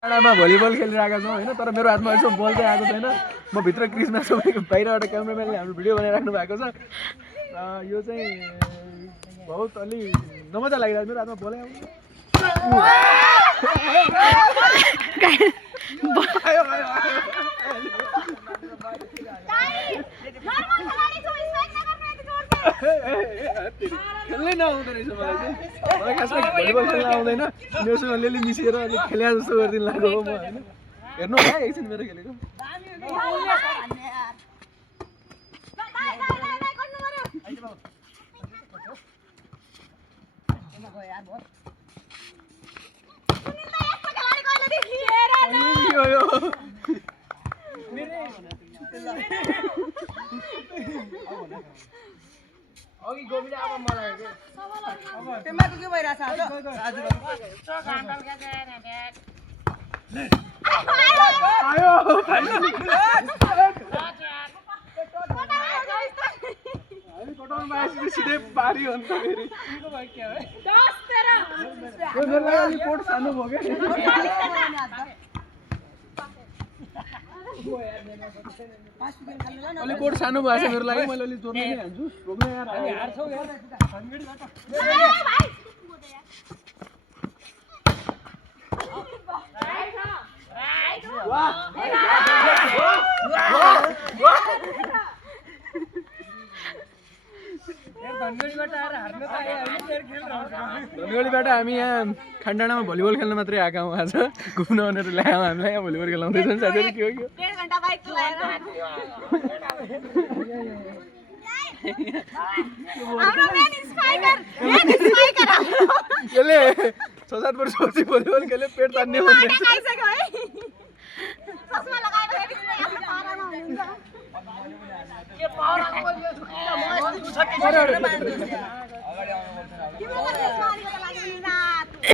डाँडामा भलिबल खेलिरहेका छौँ होइन, तर मेरो हातमा अहिलेसम्म बल चाहिँ आएको छैन। म भित्र क्रिजमा छु, बाहिरबाट क्यामेराम्यानले हाम्रो भिडियो बनाइराख्नु भएको छ। यो चाहिँ बहुत अलि नमजा लागिरहेको, मेरो हातमा बलै आउँछ। खेल्नै नआउँदो रहेछ मलाई चाहिँ। मलाई खासमा भलिबल खेल्न आउँदैन, मेरोसँग अलिअलि मिसिएर अलिक खेले जस्तो गरिदिनु लाग्यो हो म होइन। हेर्नु होला एकछिन मेरो खेलेको। अघि गोमीले अब मलाई पेमाको के भइराछ आज आयो हामी कटाउनमा आएपछि सिधै पारी हो नि त फेरि। कोट सानो भयो क्या, अलिक कोट सानो भएको छ मेरो लागि। मैले अलिक जोड्नु नै हान्छु, रोक्नु यार। धनगढीबाट हामी यहाँ खानडाँडामा भलिबल खेल्न मात्रै आएका हौँ। आज घुम्न भनेर ल्यायौँ हामीलाई, यहाँ भलिबल खेलाउँदैछन् साथीहरू। के हो यसले 6-7 वर्षपछि भलिबल खेल्यो, पेट तान्ने भन्दैछ।